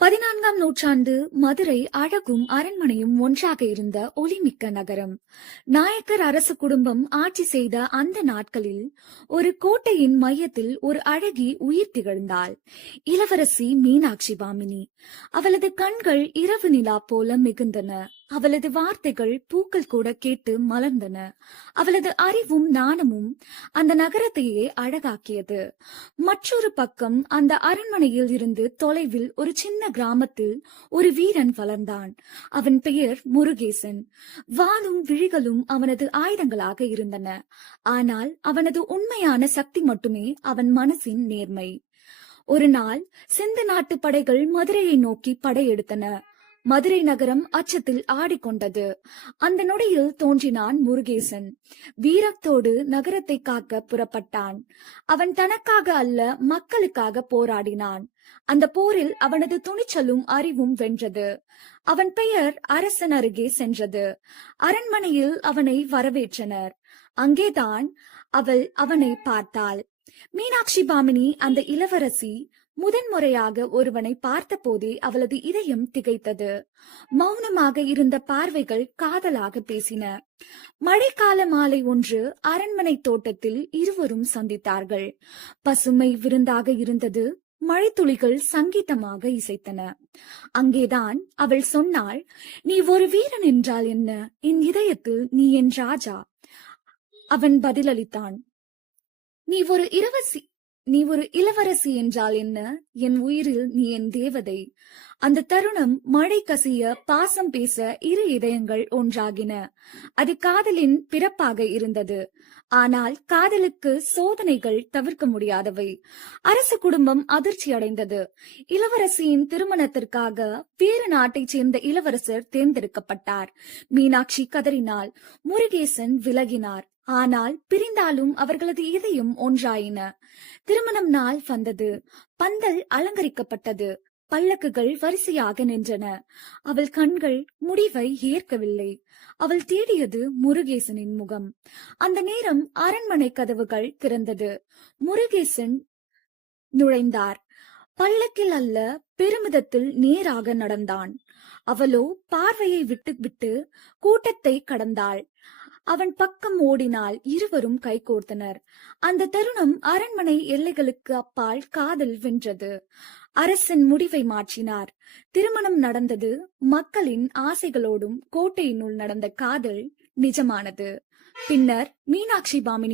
14ஆம் நூற்றாண்டு மதுரை அழகும் அரண்மனையும் ஒன்றாக இருந்த ஒளிமிக்க நகரம். நாயக்கர் அரச குடும்பம் ஆட்சி செய்த அந்த நாட்களில் ஒரு கோட்டையின் மையத்தில் ஒரு அழகி உயிர் திகழ்ந்தாள். இளவரசி மீனாட்சி பாமினி. அவளது கண்கள் இரவு நிலா போல மிகுந்தன. அவளது வார்த்தைகள் பூக்கள் கூட கேட்டு மலர்ந்தன. அவளது அறிவும் நாணமும் அந்த நகரத்தையே அழகாக்கியது. மற்றொரு பக்கம் அந்த அரண்மனையில் இருந்து தொலைவில் ஒரு சின்ன கிராமத்தில் ஒரு வீரன் வளர்ந்தான். அவன் பெயர் முருகேசன். வாளும் விழிகளும் அவனது ஆயுதங்களாக இருந்தன. ஆனால் அவனது உண்மையான சக்தி மட்டுமே அவன் மனசின் நேர்மை. ஒரு நாள் சிந்து நாட்டு படைகள் மதுரையை நோக்கி படையெடுத்தன. மதுரை நகரம் அச்சத்தில் ஆடிக்கொண்டது. அந்த நொடியில் தோன்றினான் முருகேசன். வீரத்தோடு நகரத்தை காக்க புறப்பட்டான். அவன் தனக்காக அல்ல, மக்களுக்காக போராடினான். அந்த போரில் அவனது துணிச்சலும் அறிவும் வென்றது. அவன் பெயர் அரசன் அருகே சென்றது. அரண்மனையில் அவனை வரவேற்றனர். அங்கேதான் அவள் அவனை பார்த்தாள். மீனாட்சி பாமினி, அந்த இளவரசி, முதன்முறையாக ஒருவனை பார்த்த போதே அவளது இதயம் திகைத்தது. மௌனமாக இருந்த பார்வைகள் காதலாக பேசின. மழைக்கால மாலை ஒன்று அரண்மனை தோட்டத்தில் இருவரும் சந்தித்தார்கள். பசுமை விருந்தாக இருந்தது. மழைத்துளிகள் சங்கீதமாக இசைத்தன. அங்கேதான் அவள் சொன்னாள், "நீ ஒரு வீரன் என்றால் என்ன? என் இதயத்தில் நீ என் ராஜா." அவன் பதிலளித்தான், நீ ஒரு இளவரசி என்றால் என்ன? என் உயிரில் நீ என் தேவதை." அந்த தருணம் மழை கசிய, பாசம் பேச இரு இதயங்கள் ஒன்றாகின. அது காதலின் பிறப்பாக இருந்தது. ஆனால் காதலுக்கு சோதனைகள் தவிர்க்க முடியாதவை. அரச குடும்பம் அதிர்ச்சி அடைந்தது. இளவரசியின் திருமணத்திற்காக வேறு நாட்டைச் சேர்ந்த இளவரசர் தேர்ந்தெடுக்கப்பட்டார். மீனாட்சி கதறினாள். முருகேசன் விலகினார். ஆனால் பிரிந்தாலும் அவர்களது இதயம் ஒன்றாயின. திருமணம் நாள் வந்தது. பந்தல் அலங்கரிக்கப்பட்டது. பல்லக்குகள் வரிசையாக நின்றன. அவள் கண்கள் முடிவை ஏற்கவில்லை. அவள் தேடியது முருகேசனின் முகம். அந்த நேரம் அரண்மனை கதவுகள் திறந்தது. முருகேசன் நுழைந்தார். பல்லக்கில் அல்ல, பெருமிதத்தில் நேராக நடந்தான். அவளோ பார்வையை விட்டு கூட்டத்தை கடந்தாள். அவன் பக்கம் ஓடினாள். இருவரும் கைகோர்த்தனர். அந்த தருணம் அரண்மனை எல்லைகளுக்கு அப்பால் காதல் வென்றது. அரசன் முடிவை மாற்றினார். திருமணம் நடந்தது. மக்களின் ஆசைகளோடும் கோட்டையினுள் நடந்த காதல் நிஜமானது. பின்னர் மீனாட்சி பாமினி